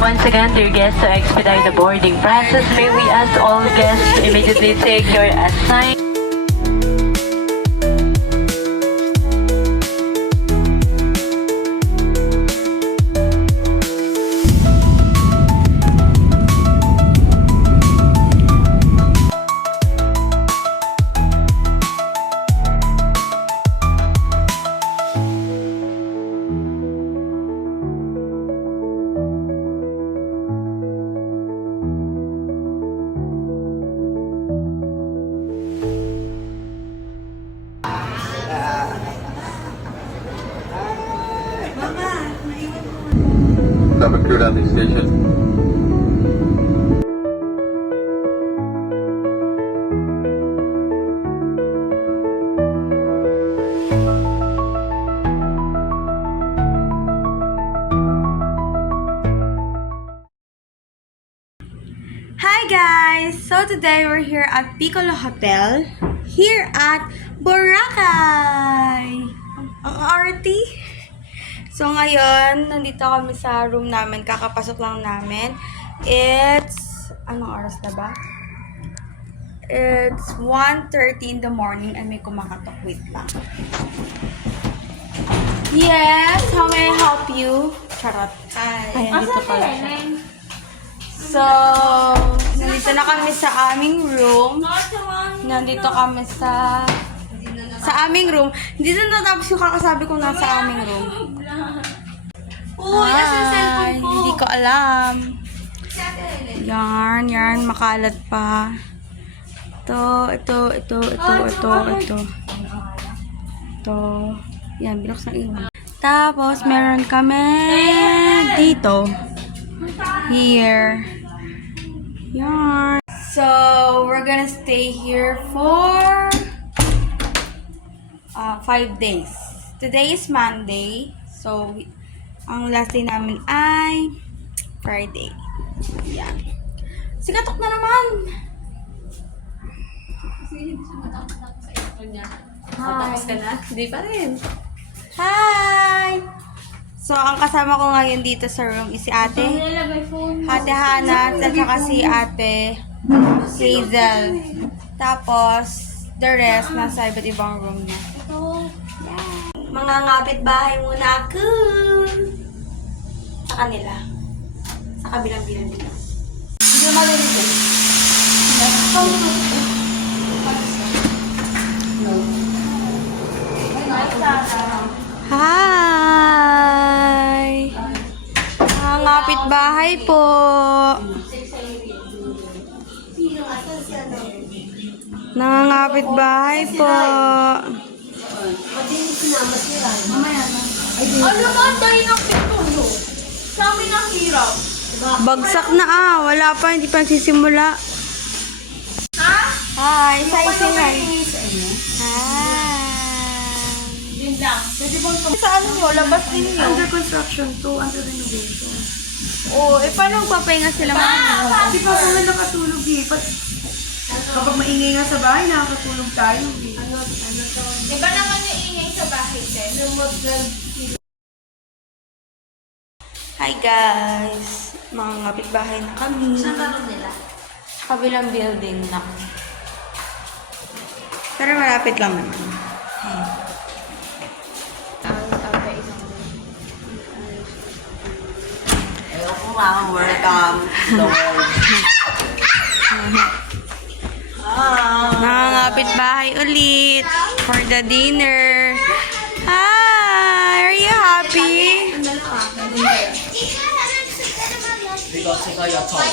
Once again, dear guests, to expedite the boarding process, may we ask all guests to immediately take your assigned. Dapat crew natin station. Hi guys! So today we're here at Piccolo Hotel here at Boracay! Ang arty! So ngayon, nandito kami sa room namin. Kakapasok lang namin. It's... Anong oras na ba? It's 1:30 in the morning and may kumakatok. Wait lang. Yes! How may I help you? Charot. Hi. Ay, nandito pala siya. So, nandito na kami sa aming room. Nandito kami sa aming room. Hindi na natapos yung kakasabi ko nasa aming room. Uy, asa yung cellphone ko? Hindi ko alam. Yan, makalat pa. Ito. Yan, binuksan iwan. Tapos, meron kami dito. Here. Yan. So, we're gonna stay here for 5 days. Today is Monday. So, ang last day namin ay Friday. Yan. Sigatok na naman! Matapos ka na? Hindi pa rin. Hi! So, ang kasama ko ngayon dito sa room is si Ate Hana, at saka si Ate Hazel. Tapos, the rest nasa iba't ibang room na. Yan. Mga ngapit-bahay muna ako. Sa kanila. Sa kabilang bilang dito. Hindi malulog din. Hi! Mga ngapit-bahay po. Nangangapit bahay po. Ano ba? Dahil ng pitulo. Sa amin ang hirap. Bagsak na wala pa, hindi pa nagsisimula. Ha? Hi, say hi. Yun lang. Pwede bang Sa ano nyo, labas din nyo. Under construction to, under renovation. Oo, paano magpapahinga sila Di pa kami nakatulog kapag maingay nga sa bahay, nakakatulog tayo Iba naman yung ingay sa bahay, Ted. Hi guys! Mga ngapit-bahay na kami. Saan ka rin nila? Sa kabilang building na. Pero malapit lang naman. Ayoko nga, welcome to the world. Nangangapit bahay ulit for the dinner. Hi! Are you happy? Because ikaw yung top.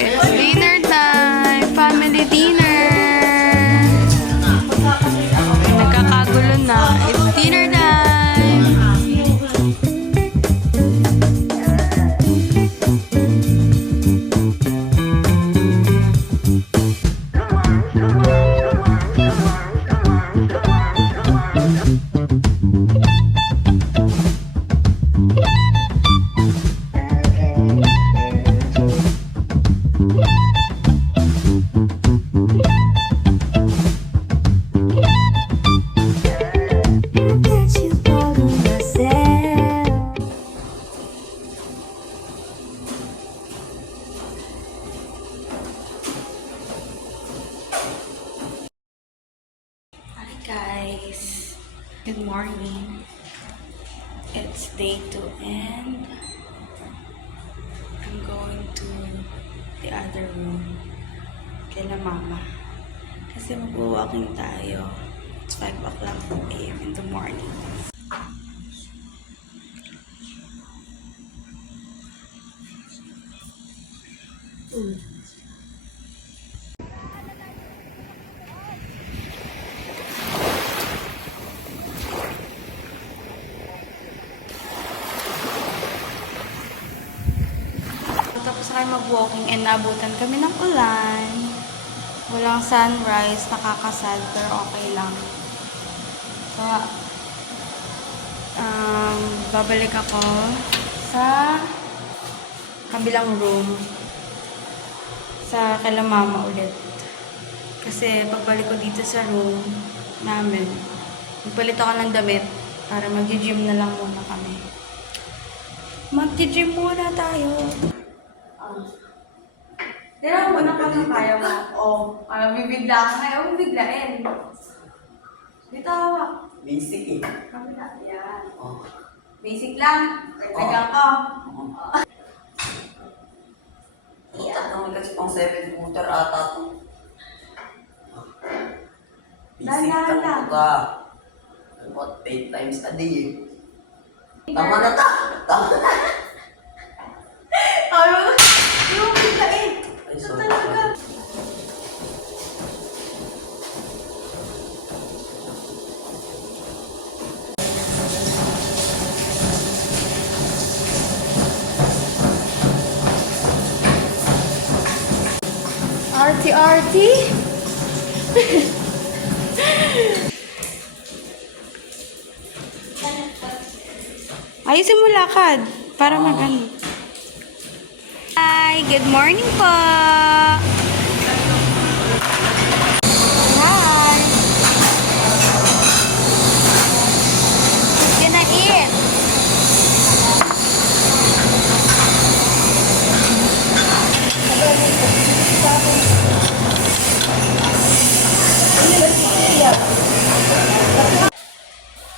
It's dinner time! Family dinner! Nagkakagulo na. It's dinner time! Good morning. It's day 2 and I'm going to the other room kila mama. Kasi mag-walking tayo. It's 5 o'clock a.m. in the morning. Tapos na kayo mag-walking and naabutan kami ng ulan. Walang sunrise, nakakasad, pero okay lang. So, babalik ako sa kabilang room sa kila mama ulit. Kasi pagbalik ko dito sa room namin, magpalit ako ng damit para mag-gym na lang muna kami. Mag-gym muna tayo. Tira mo na kami kaya mo. Bibigla ka ngayon. Bibiglain. Dito hawak. Basic eh. Kabila. Yan. Oh. Basic lang. Kailangan ko. Iyak naman kasi pang 7 footer ata to. Basic Dahan-dahan lang ka. About 8 times a day eh. Tama na ta! Tama na! Yung biglain. Ay, Ito sorry. talaga. Arty-arty. Ayusin mo lakad para mag-ano. Hi, good morning po. Hi. Who's gonna eat?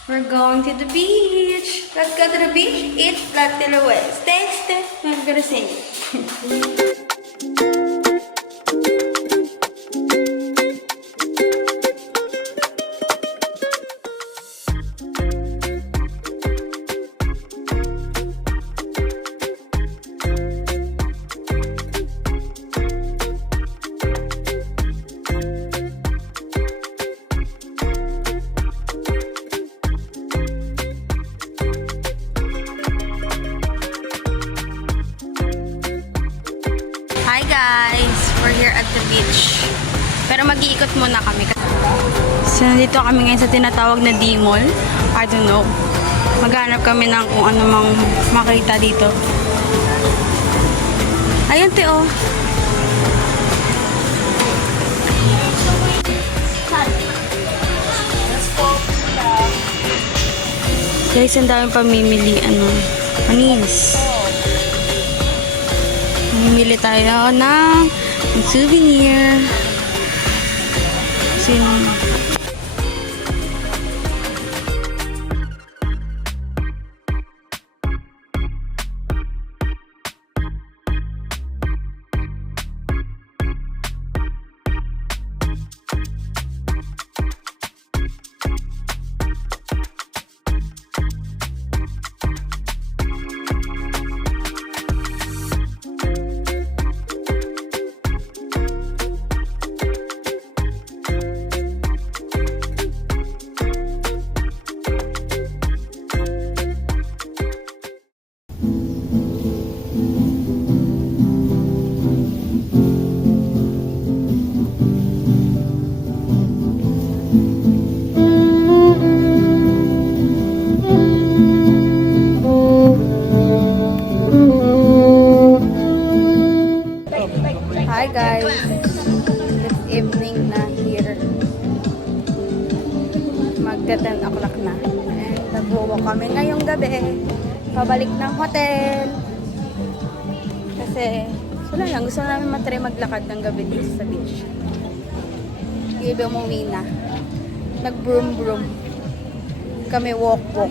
We're going to the beach. Let's go to the beach. Eat Latilues. Thanks. I'm gonna sing. Hi guys! We're here at the beach. Pero mag-iikot muna kami. So, nandito kami ngayon sa tinatawag na D-Mall. I don't know. Maghanap kami ng kung ano mang makita dito. Ayun, Teo. Guys, ang daming pamimili. Panis. Mamimili tayo ng souvenir. Sino? Hi guys, it's evening na here. Magka 10 o'clock na. And nag-walk kami ngayong gabi. Pabalik ng hotel. Kasi, wala lang. Gusto namin matry maglakad ng gabi dito sa beach. Iba umuwi na. Nag-broom-broom. kami walk-walk.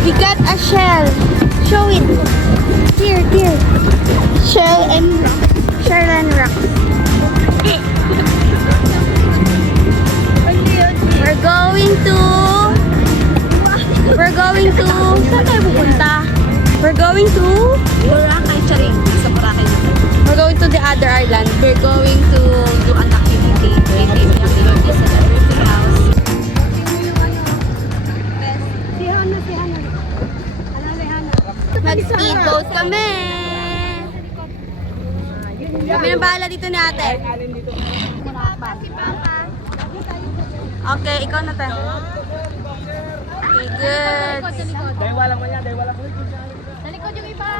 We got a shell. Show it. Here. Shell and rock. Saan tayo pupunta? We're going to Boracay, charing. Sa Boracay naman. We're going to the other island. We're going to do an activity. Maybe activity sa Everything House. Mag-speedboat kami. Kami nang bahala dito ni ate. Okay, ikaw na tayo. Okay, good. Nalikod yung iba.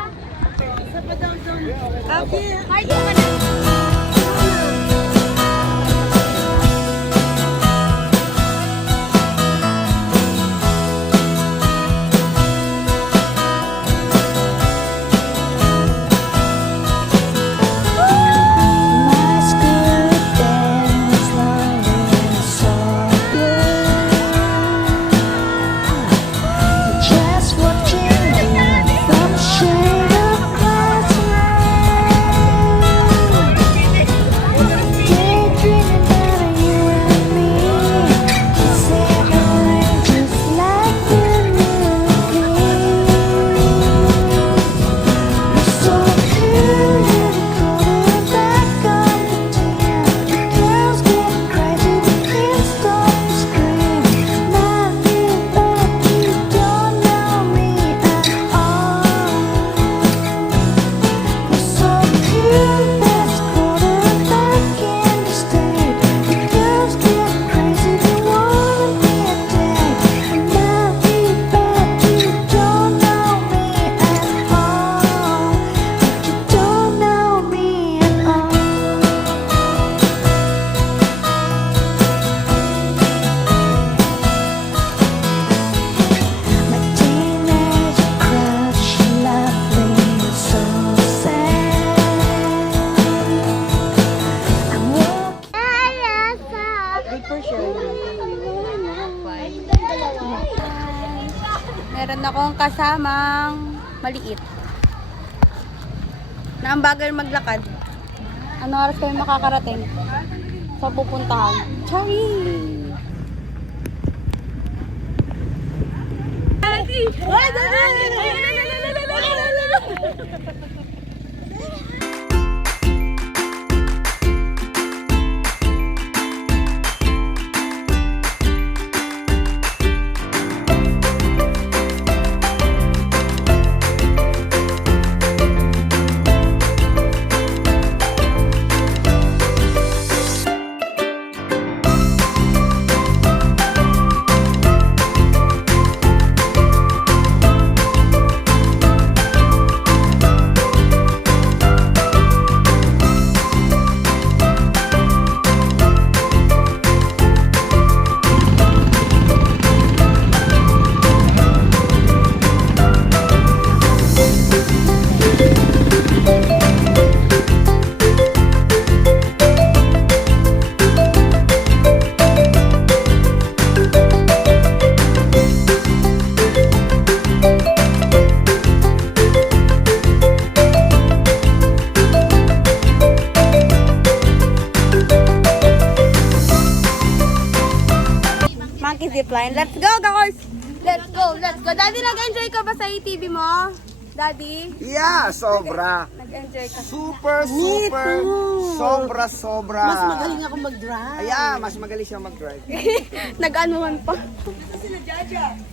Okay. Meron akong kasamang maliit na ang bagal maglakad. Ano oras kayo makakarating sa pupuntahan? Chari! zipline. Let's go, guys! Let's go, let's go. Daddy, nag-enjoy ka ba sa ATV mo? Daddy? Yeah, sobra. Nag-enjoy ka. Super. Sobra. Mas magaling ako mag-drive. Yeah, mas magaling siya mag-drive. Nag-anuhan pa.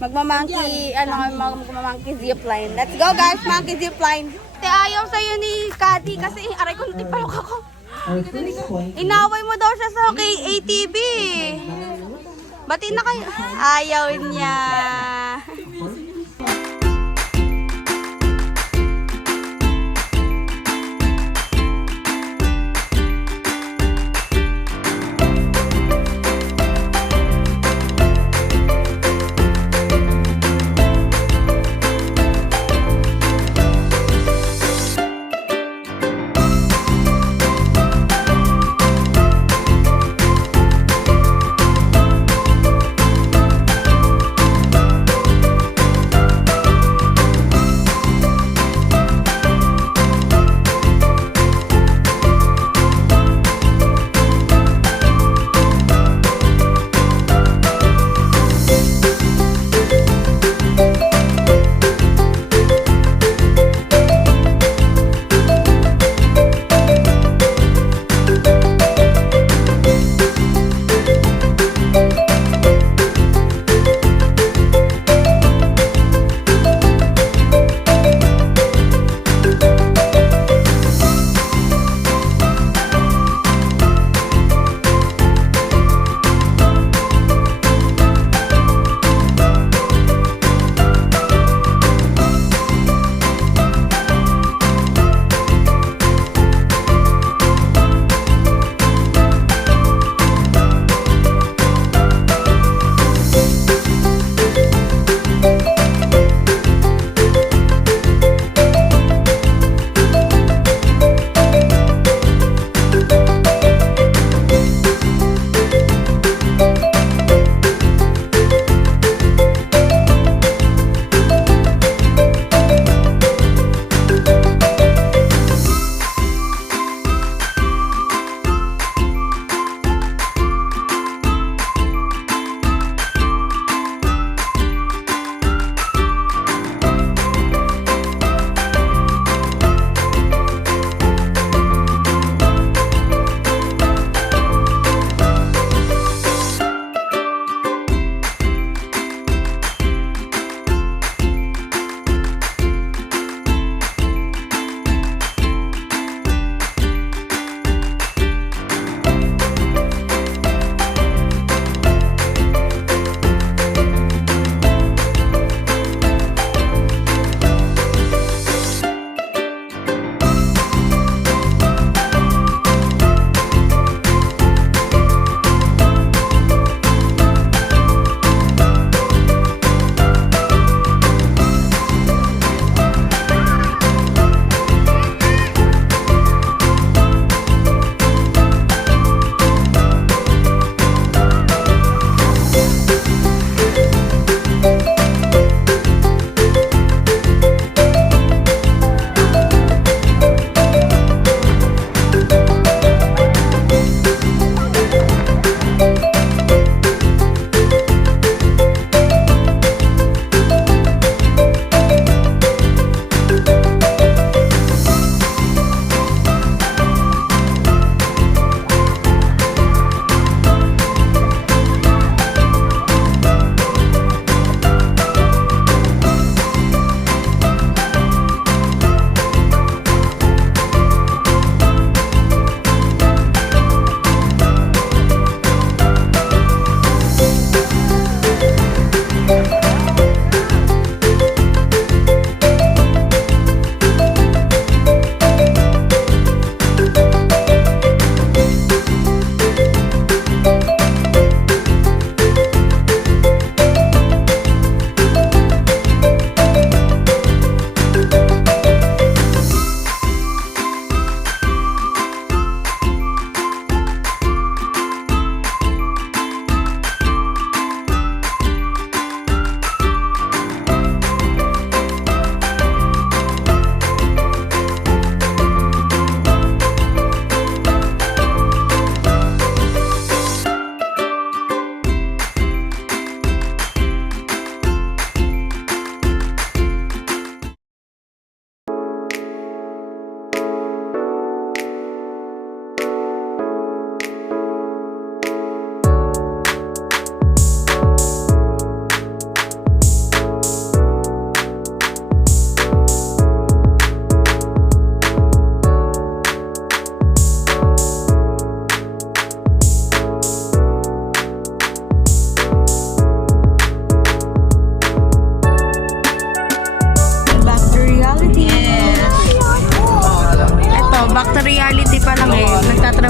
Magmamangki, magmamangki zipline. Let's go, guys, monkey zipline. Te, ayaw sa'yo ni Kati kasi aray ko natipalok ako. Inaway mo daw siya sa ATV. Bati na kayo. Ayaw niya.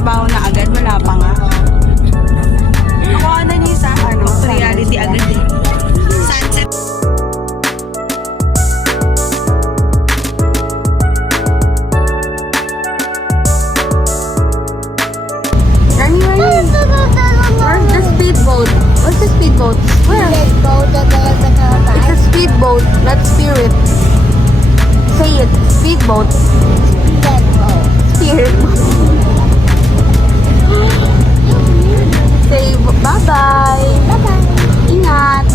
trabaho na agad, wala pa nga. Ako ano niya sa reality agad eh. Sunset. Rani. Where's the speedboat? What's the speedboat? Where? It's a speedboat, not spirit. Say it, speedboat. Spirit. Say bye-bye. Bye-bye. Ingat.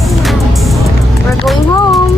We're going home.